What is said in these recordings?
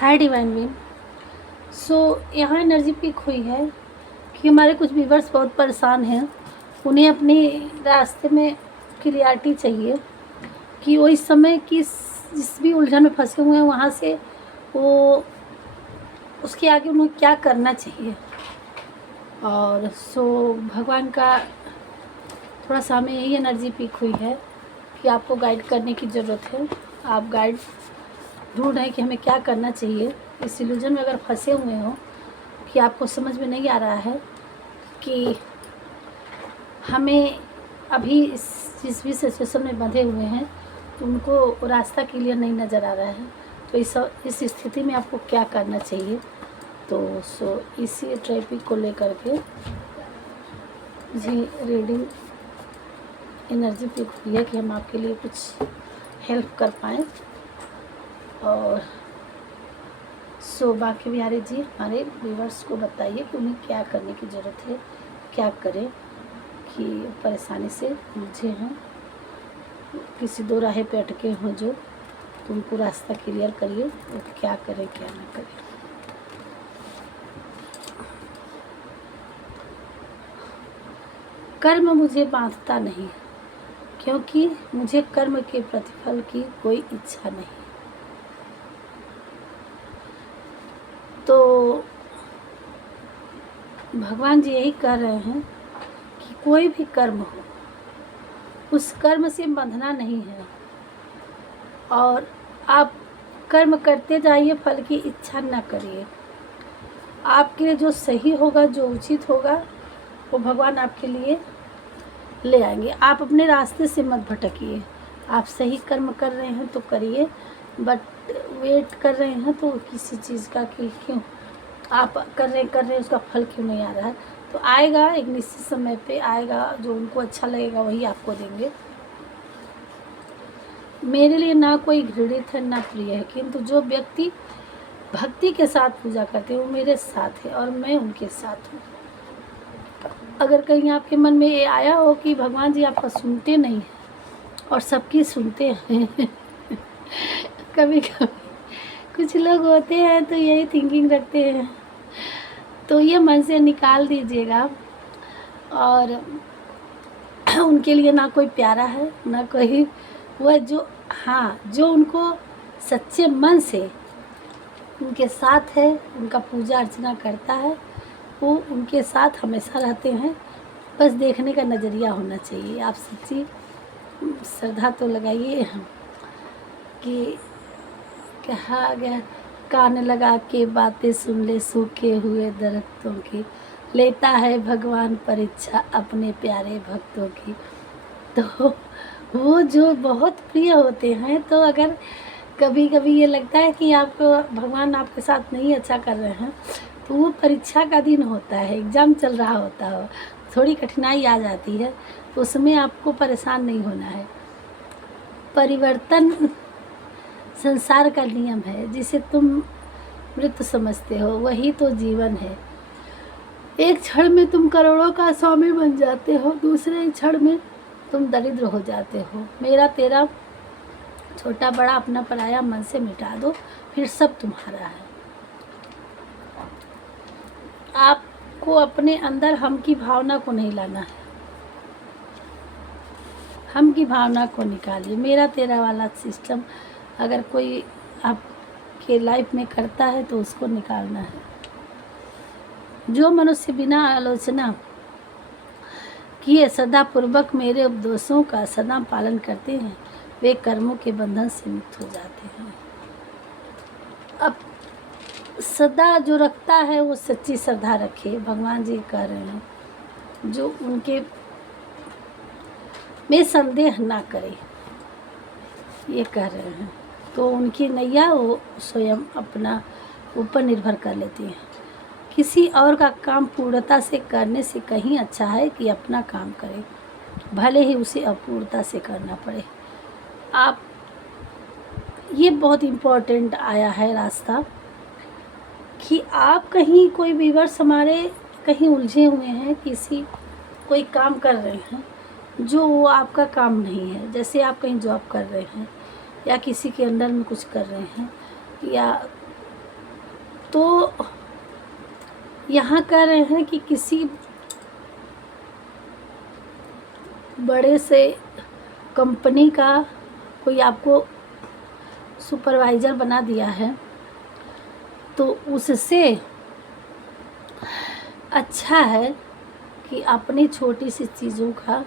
हाय divine beam. यहाँ energy pick हुई है कि हमारे कुछ व्यूवर्स बहुत परेशान हैं। उन्हें अपने रास्ते में क्लियरिटी चाहिए कि वो इस समय जिस भी उलझन में फंसे हुए हैं वहाँ से वो उसके आगे उन्हें क्या करना चाहिए। और भगवान का थोड़ा सा हमें यही एनर्जी पिक हुई है कि आपको गाइड करने की ज़रूरत है। आप गाइड ढूंढ रहे हैं कि हमें क्या करना चाहिए। इस इल्यूजन में अगर फंसे हुए हो कि आपको समझ में नहीं आ रहा है कि हमें अभी जिस भी सिचुएशन में बंधे हुए हैं तो उनको रास्ता क्लियर नहीं नज़र आ रहा है, तो इस स्थिति में आपको क्या करना चाहिए। तो इसी टॉपिक को लेकर के जी रीडिंग एनर्जी पिक हुई है कि हम आपके लिए कुछ हेल्प कर पाएँ। और बाकी बिहारी जी हमारे व्यूवर्स को बताइए कि उन्हें क्या करने की ज़रूरत है, क्या करें कि परेशानी से उलझे हों, किसी दो राहे पे अटके हों जो, तो उनको रास्ता क्लियर करिए वो क्या करें क्या ना करें। कर्म मुझे बांधता नहीं क्योंकि मुझे कर्म के प्रतिफल की कोई इच्छा नहीं। तो भगवान जी यही कह रहे हैं कि कोई भी कर्म हो उस कर्म से बंधना नहीं है और आप कर्म करते जाइए, फल की इच्छा न करिए। आपके लिए जो सही होगा, जो उचित होगा, वो भगवान आपके लिए ले आएंगे। आप अपने रास्ते से मत भटकिए। आप सही कर्म कर रहे हैं तो करिए, बट वेट कर रहे हैं तो किसी चीज़ का कि क्यों आप कर रहे हैं उसका फल क्यों नहीं आ रहा है, तो आएगा एक निश्चित समय पे आएगा। जो उनको अच्छा लगेगा वही आपको देंगे। मेरे लिए ना कोई घृणित है ना प्रिय है, किंतु जो व्यक्ति भक्ति के साथ पूजा करते हैं वो मेरे साथ है और मैं उनके साथ हूँ। अगर कहीं आपके मन में ये आया हो कि भगवान जी आपका सुनते नहीं हैं और सबकी सुनते हैं कभी कभी कुछ लोग होते हैं तो यही थिंकिंग रखते हैं, तो ये मन से निकाल दीजिएगा। और उनके लिए ना कोई प्यारा है ना कोई वह जो उनको सच्चे मन से उनके साथ है, उनका पूजा अर्चना करता है, वो उनके साथ हमेशा रहते हैं। बस देखने का नज़रिया होना चाहिए। आप सच्ची श्रद्धा तो लगाइए कि कहा गया, कान लगा के बातें सुन ले सूखे हुए दरख्तों की, लेता है भगवान परीक्षा अपने प्यारे भक्तों की। तो वो जो बहुत प्रिय होते हैं, तो अगर कभी कभी ये लगता है कि आपको भगवान आपके साथ नहीं अच्छा कर रहे हैं, तो वो परीक्षा का दिन होता है, एग्ज़ाम चल रहा होता हो, थोड़ी कठिनाई आ जाती है, तो उसमें आपको परेशान नहीं होना है। परिवर्तन संसार का नियम है, जिसे तुम मृत समझते हो वही तो जीवन है। एक क्षण में तुम करोड़ों का स्वामी बन जाते हो, दूसरे क्षण में तुम दरिद्र हो जाते हो। मेरा तेरा छोटा बड़ा अपना पराया मन से मिटा दो, फिर सब तुम्हारा है। आपको अपने अंदर हम की भावना को नहीं लाना है, हम की भावना को निकालिए। मेरा तेरा वाला सिस्टम अगर कोई आपके लाइफ में करता है तो उसको निकालना है। जो मनुष्य बिना आलोचना किए सदा पूर्वक मेरे उपदेशों का सदा पालन करते हैं, वे कर्मों के बंधन से मुक्त हो जाते हैं। अब सदा जो रखता है वो सच्ची श्रद्धा रखे। भगवान जी कह रहे हैं जो उनके में संदेह ना करे, ये कह रहे हैं, तो उनकी नैया वो स्वयं अपना ऊपर निर्भर कर लेती हैं। किसी और का काम पूर्णता से करने से कहीं अच्छा है कि अपना काम करें, भले ही उसे अपूर्णता से करना पड़े। आप ये बहुत इम्पोर्टेंट आया है रास्ता कि आप कहीं कोई व्यूअर्स हमारे कहीं उलझे हुए हैं, कोई काम कर रहे हैं जो वो आपका काम नहीं है। जैसे आप कहीं जॉब कर रहे हैं या किसी के अंडर में कुछ कर रहे हैं या तो यहाँ कह रहे हैं कि किसी बड़े से कंपनी का कोई आपको सुपरवाइज़र बना दिया है, तो उससे अच्छा है कि अपनी छोटी सी चीज़ों का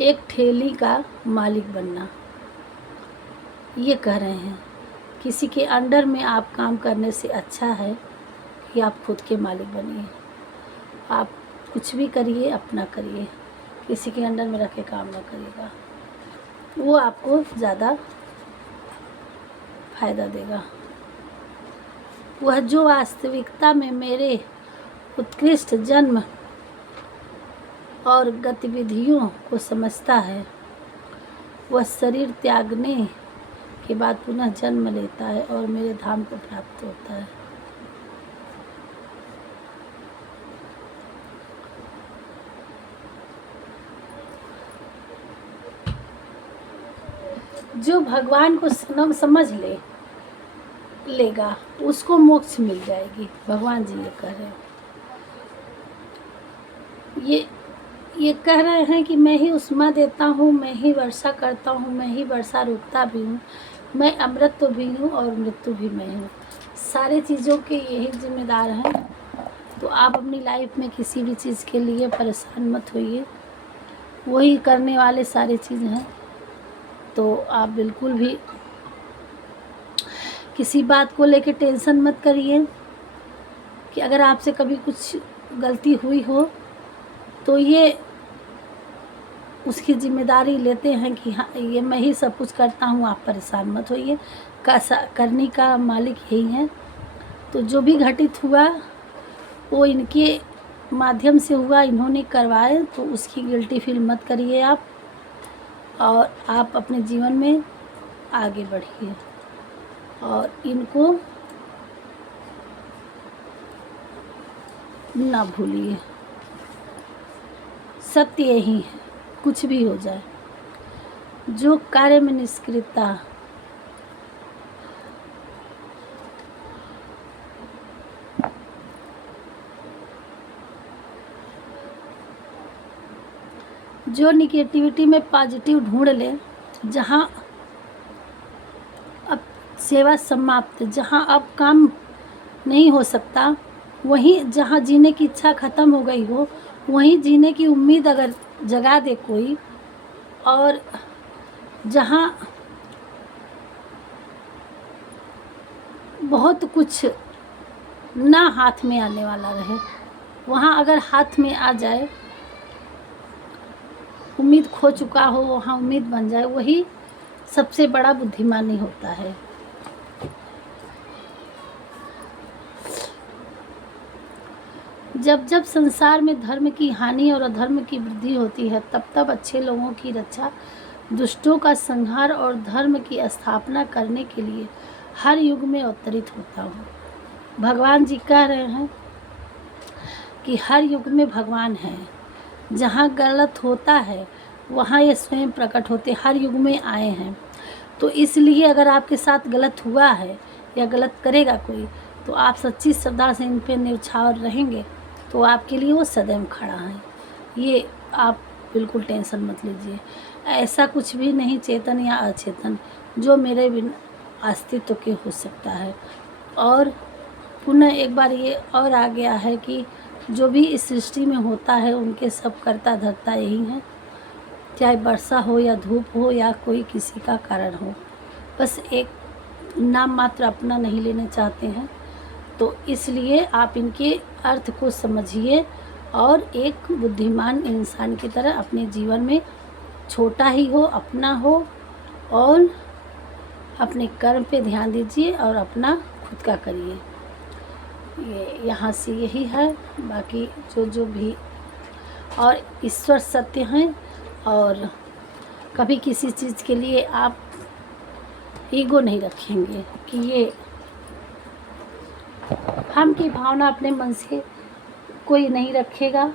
एक ठेली का मालिक बनना। ये कह रहे हैं किसी के अंडर में आप काम करने से अच्छा है कि आप खुद के मालिक बनिए। आप कुछ भी करिए, अपना करिए, किसी के अंडर में रख के काम ना करिएगा, वो आपको ज़्यादा फ़ायदा देगा। वह जो वास्तविकता में मेरे उत्कृष्ट जन्म और गतिविधियों को समझता है, वह शरीर त्यागने के बाद पुनः जन्म लेता है और मेरे धाम को प्राप्त होता है। जो भगवान को समझ लेगा उसको मोक्ष मिल जाएगी। भगवान जी ये कह रहे हैं। ये कह रहे हैं कि मैं ही उष्मा देता हूँ, मैं ही वर्षा करता हूँ, मैं ही वर्षा रोकता भी हूँ, मैं अमृत तो भी हूँ और मृत्यु भी मैं हूँ। सारे चीज़ों के यही जिम्मेदार हैं। तो आप अपनी लाइफ में किसी भी चीज़ के लिए परेशान मत होइए, वही करने वाले सारी चीज़ हैं। तो आप बिल्कुल भी किसी बात को लेके टेंशन मत करिए कि अगर आपसे कभी कुछ गलती हुई हो तो ये उसकी जिम्मेदारी लेते हैं कि हाँ ये मैं ही सब कुछ करता हूँ, आप परेशान मत होइए। करने का मालिक यही है। तो जो भी घटित हुआ वो इनके माध्यम से हुआ, इन्होंने करवाए, तो उसकी गिल्टी फील मत करिए आप, और आप अपने जीवन में आगे बढ़िए और इनको ना भूलिए। सत्य यही है, कुछ भी हो जाए, जो कार्य में निष्क्रियता जो निगेटिविटी में पॉजिटिव ढूंढ ले, जहाँ अब सेवा समाप्त, जहाँ अब काम नहीं हो सकता, वहीं जहाँ जीने की इच्छा ख़त्म हो गई हो, वहीं जीने की उम्मीद अगर जगा दे कोई, और जहाँ बहुत कुछ ना हाथ में आने वाला रहे, वहाँ अगर हाथ में आ जाए, उम्मीद खो चुका हो वहाँ उम्मीद बन जाए, वही सबसे बड़ा बुद्धिमानी होता है। जब जब संसार में धर्म की हानि और अधर्म की वृद्धि होती है, तब तब अच्छे लोगों की रक्षा, दुष्टों का संहार और धर्म की स्थापना करने के लिए हर युग में अवतरित होता हूँ। भगवान जी कह रहे हैं कि हर युग में भगवान है। जहाँ गलत होता है वहाँ ये स्वयं प्रकट होते, हर युग में आए हैं। तो इसलिए अगर आपके साथ गलत हुआ है या गलत करेगा कोई, तो आप सच्ची श्रद्धा से इन पे न्यौछावर रहेंगे तो आपके लिए वो सदैव खड़ा है। ये आप बिल्कुल टेंशन मत लीजिए। ऐसा कुछ भी नहीं चेतन या अचेतन जो मेरे बिना अस्तित्व के हो सकता है। और पुनः एक बार ये और आ गया है कि जो भी इस सृष्टि में होता है उनके सब करता धरता यही है, चाहे वर्षा हो या धूप हो या कोई किसी का कारण हो, बस एक नाम मात्र अपना नहीं लेने चाहते हैं। तो इसलिए आप इनके अर्थ को समझिए और एक बुद्धिमान इंसान की तरह अपने जीवन में, छोटा ही हो अपना हो, और अपने कर्म पे ध्यान दीजिए और अपना खुद का करिए। ये यहाँ से यही है। बाकी जो भी और ईश्वर सत्य हैं, और कभी किसी चीज़ के लिए आप ईगो नहीं रखेंगे कि ये हम की भावना अपने मन से कोई नहीं रखेगा,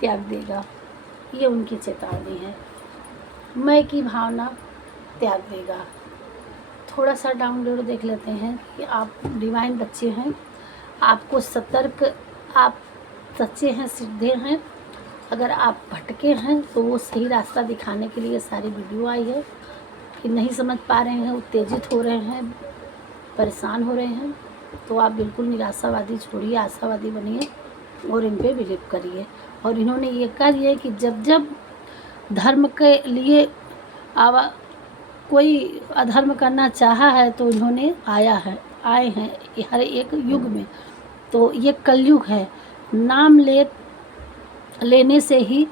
त्याग देगा। ये उनकी चेतावनी है। मैं की भावना त्याग देगा। थोड़ा सा डाउनलोड देख लेते हैं कि आप डिवाइन बच्चे हैं, आपको सतर्क, आप सच्चे हैं, सीधे हैं। अगर आप भटके हैं तो वो सही रास्ता दिखाने के लिए सारी वीडियो आई है कि नहीं समझ पा रहे हैं, उत्तेजित हो रहे हैं, परेशान हो रहे हैं, तो आप बिल्कुल निराशावादी छोड़िए, आशावादी बनिए और इन पे बिलीव करिए। और इन्होंने ये कह दिया है कि जब जब धर्म के लिए कोई अधर्म करना चाहा है तो इन्होंने आए हैं हर एक युग में। तो ये कलयुग है, नाम लेने से ही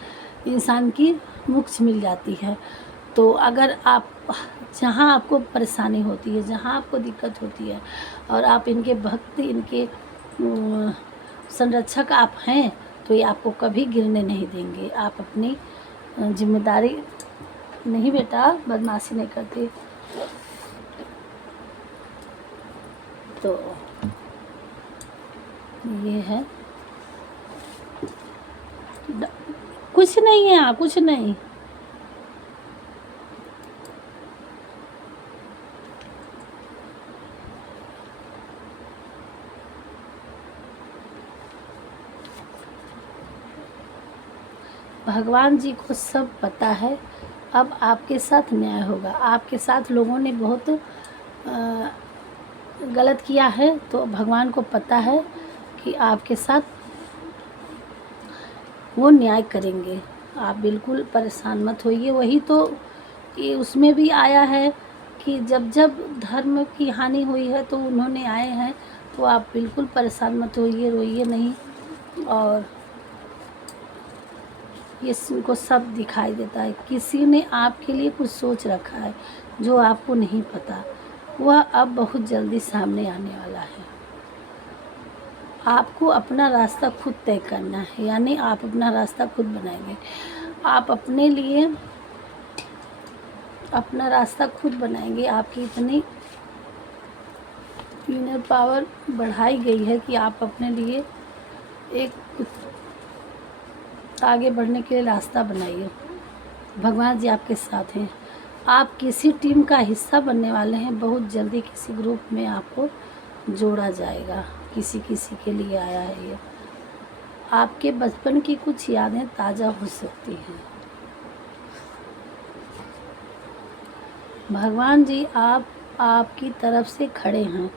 इंसान की मोक्ष मिल जाती है। तो अगर आप जहाँ आपको परेशानी होती है, जहाँ आपको दिक्कत होती है और आप इनके भक्त, इनके संरक्षक आप हैं, तो ये आपको कभी गिरने नहीं देंगे। आप अपनी जिम्मेदारी, नहीं बेटा बदमाशी नहीं करती, तो ये है, कुछ नहीं है, कुछ नहीं। भगवान जी को सब पता है। अब आपके साथ न्याय होगा। आपके साथ लोगों ने बहुत गलत किया है, तो भगवान को पता है कि आपके साथ वो न्याय करेंगे। आप बिल्कुल परेशान मत होइए। वही तो कि उसमें भी आया है कि जब जब धर्म की हानि हुई है तो उन्होंने आए हैं। तो आप बिल्कुल परेशान मत होइए, रोइए नहीं। और ये को सब दिखाई देता है। किसी ने आपके लिए कुछ सोच रखा है जो आपको नहीं पता, वह अब बहुत जल्दी सामने आने वाला है। आपको अपना रास्ता खुद तय करना है, यानी आप अपना रास्ता खुद बनाएंगे। आप अपने लिए अपना रास्ता खुद बनाएंगे। आपकी इतनी इनर पावर बढ़ाई गई है कि आप अपने लिए एक आगे बढ़ने के लिए रास्ता बनाइए। भगवान जी आपके साथ हैं। आप किसी टीम का हिस्सा बनने वाले हैं। बहुत जल्दी किसी ग्रुप में आपको जोड़ा जाएगा। किसी के लिए आया है ये। आपके बचपन की कुछ यादें ताज़ा हो सकती हैं। भगवान जी आपकी तरफ से खड़े हैं।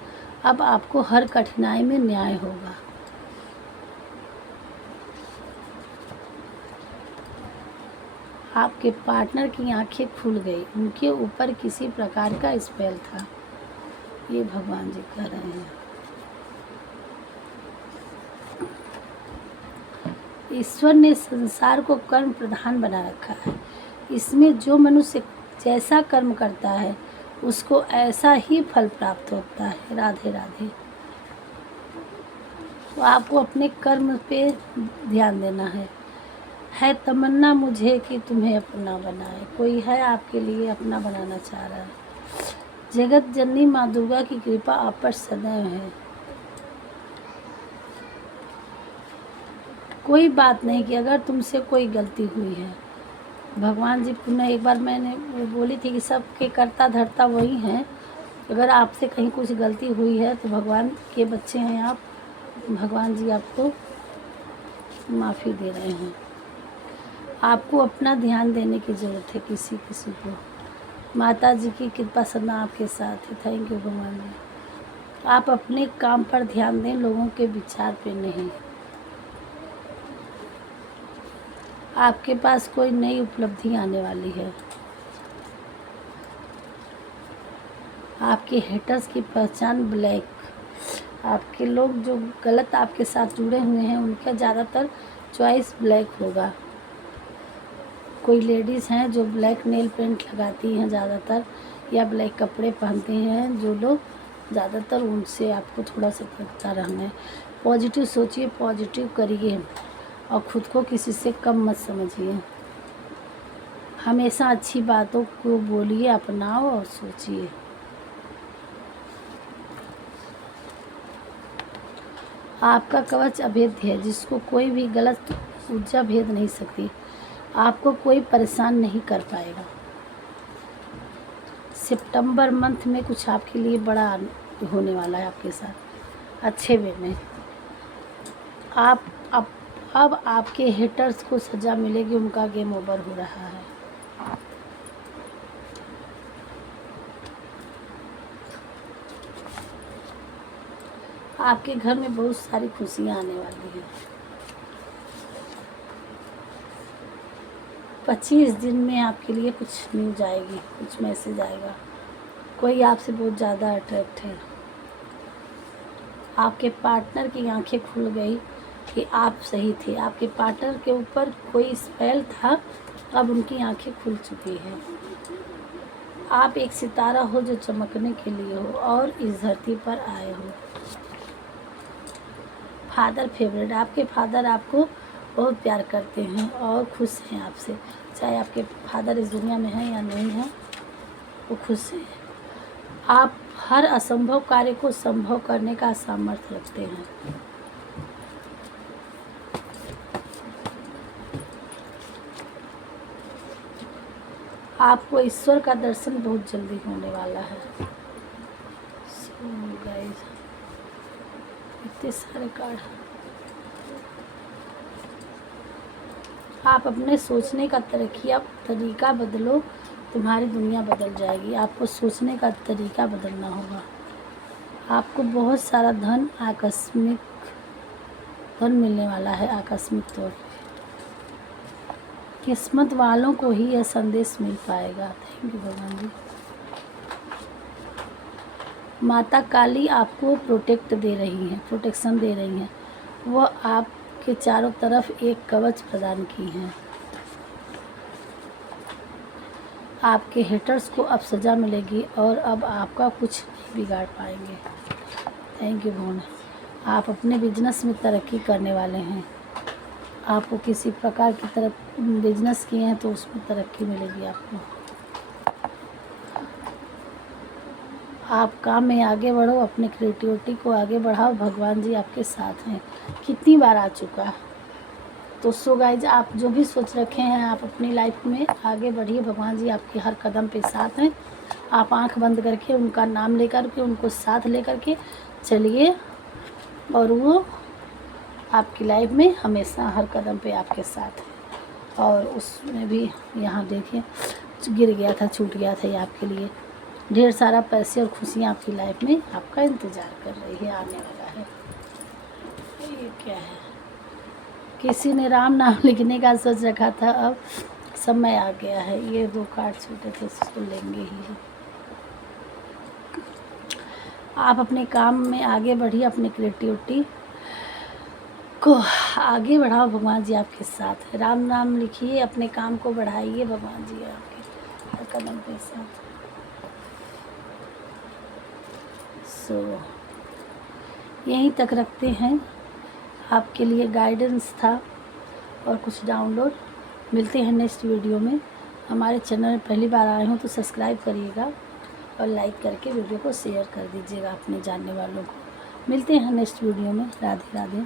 अब आपको हर कठिनाई में न्याय होगा। आपके पार्टनर की आंखें खुल गई। उनके ऊपर किसी प्रकार का स्पेल था, ये भगवान जी कह रहे हैं। ईश्वर ने संसार को कर्म प्रधान बना रखा है। इसमें जो मनुष्य जैसा कर्म करता है उसको ऐसा ही फल प्राप्त होता है। राधे राधे। तो आपको अपने कर्म पे ध्यान देना है तमन्ना मुझे कि तुम्हें अपना बनाए। कोई है आपके लिए अपना बनाना चाह रहा है। जगत जननी माँ दुर्गा की कृपा आप पर सदैव है। कोई बात नहीं कि अगर तुमसे कोई गलती हुई है, भगवान जी पुनः एक बार मैंने बोली थी कि सबके करता धरता वही हैं। अगर आपसे कहीं कुछ गलती हुई है तो भगवान के बच्चे हैं आप, भगवान जी आपको माफ़ी दे रहे हैं। आपको अपना ध्यान देने की ज़रूरत है किसी को। माता जी की कृपा सदा आपके साथ है। थैंक यू भगवान जी। आप अपने काम पर ध्यान दें, लोगों के विचार पे नहीं। आपके पास कोई नई उपलब्धि आने वाली है। आपके हेटर्स की पहचान ब्लैक। आपके लोग जो गलत आपके साथ जुड़े हुए हैं उनका ज़्यादातर चॉइस ब्लैक होगा। कोई लेडीज़ हैं जो ब्लैक नेल पेंट लगाती हैं ज़्यादातर, या ब्लैक कपड़े पहनते हैं जो लोग ज़्यादातर, उनसे आपको थोड़ा सतर्कता रहना है। पॉजिटिव सोचिए, पॉजिटिव करिए और ख़ुद को किसी से कम मत समझिए। हमेशा अच्छी बातों को बोलिए, अपनाओ और सोचिए। आपका कवच अभेद्य है, जिसको कोई भी गलत ऊर्जा भेद नहीं सकती। आपको कोई परेशान नहीं कर पाएगा। सितंबर मंथ में कुछ आपके लिए बड़ा होने वाला है आपके साथ। अच्छे वे में। आप अब आपके हेटर्स को सज़ा मिलेगी, उनका गेम ओवर हो रहा है। आपके घर में बहुत सारी खुशियाँ आने वाली हैं। 25 दिन में आपके लिए कुछ न्यूज आएगी, कुछ मैसेज आएगा। कोई आपसे बहुत ज़्यादा अट्रैक्ट है। आपके पार्टनर की आंखें खुल गई कि आप सही थे। आपके पार्टनर के ऊपर कोई स्पेल था, अब उनकी आंखें खुल चुकी हैं। आप एक सितारा हो जो चमकने के लिए हो और इस धरती पर आए हो। फादर फेवरेट, आपके फादर आपको बहुत प्यार करते हैं और खुश हैं आपसे। चाहे आपके फादर इस दुनिया में हैं या नहीं हैं, वो खुश हैं। आप हर असंभव कार्य को संभव करने का सामर्थ्य रखते हैं। आपको ईश्वर का दर्शन बहुत जल्दी होने वाला है। सो गाइस, इतने सारे कार्ड। आप अपने सोचने का तरीका बदलो, तुम्हारी दुनिया बदल जाएगी। आपको सोचने का तरीका बदलना होगा। आपको बहुत सारा आकस्मिक धन मिलने वाला है, आकस्मिक तौर पे। किस्मत वालों को ही यह संदेश मिल पाएगा। थैंक यू भगवान जी। माता काली आपको प्रोटेक्शन दे रही हैं। वह आपके चारों तरफ एक कवच प्रदान की हैं। आपके हेटर्स को अब सज़ा मिलेगी और अब आपका कुछ नहीं बिगाड़ पाएंगे। थैंक यू भगवान। आप अपने बिजनेस में तरक्की करने वाले हैं। आपको किसी प्रकार की तरफ बिजनेस किए हैं तो उसमें तरक्की मिलेगी आपको। आप काम में आगे बढ़ो, अपने क्रिएटिविटी को आगे बढ़ाओ, भगवान जी आपके साथ हैं। कितनी बार आ चुका। तो सो गाइज, आप जो भी सोच रखे हैं आप अपनी लाइफ में आगे बढ़िए। भगवान जी आपके हर कदम पे साथ हैं। आप आंख बंद करके उनका नाम लेकर के, उनको साथ लेकर के चलिए और वो आपकी लाइफ में हमेशा हर कदम पे आपके साथ है। और उसमें भी यहाँ देखिए गिर गया था, छूट गया था, ये आपके लिए ढेर सारा पैसे और खुशियाँ आपकी लाइफ में आपका इंतज़ार कर रही है, आने वाला है। ये क्या है? किसी ने राम नाम लिखने का सोच रखा था, अब समय आ गया है। ये 2 कार्ड छूटे थे, इसको लेंगे ही। आप अपने काम में आगे बढ़िए, अपनी क्रिएटिविटी को आगे बढ़ाओ, भगवान जी आपके साथ है। राम नाम लिखिए, अपने काम को बढ़ाइए, भगवान जी आपके हर कदम पे साथ। सो यहीं तक रखते हैं। आपके लिए गाइडेंस था और कुछ डाउनलोड। मिलते हैं नेक्स्ट वीडियो में। हमारे चैनल में पहली बार आए हो तो सब्सक्राइब करिएगा और लाइक करके वीडियो को शेयर कर दीजिएगा अपने जानने वालों को। मिलते हैं नेक्स्ट वीडियो में। राधे राधे।